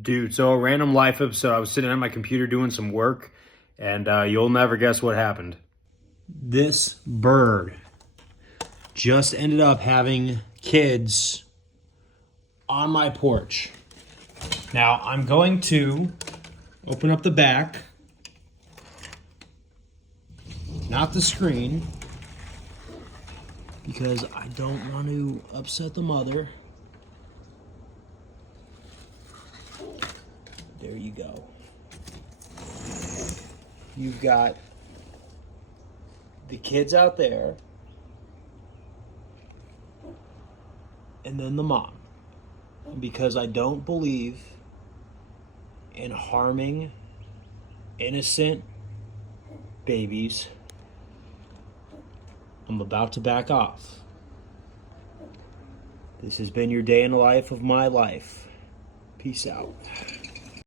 Dude, so a random life episode. I was sitting at my computer doing some work, and you'll never guess what happened. This bird just ended up having kids on my porch. Now, I'm going to open up the back, not the screen, because I don't want to upset the mother. There you go. You've got the kids out there, and then the mom. Because I don't believe in harming innocent babies, I'm about to back off. This has been your day in the life of my life. Peace out.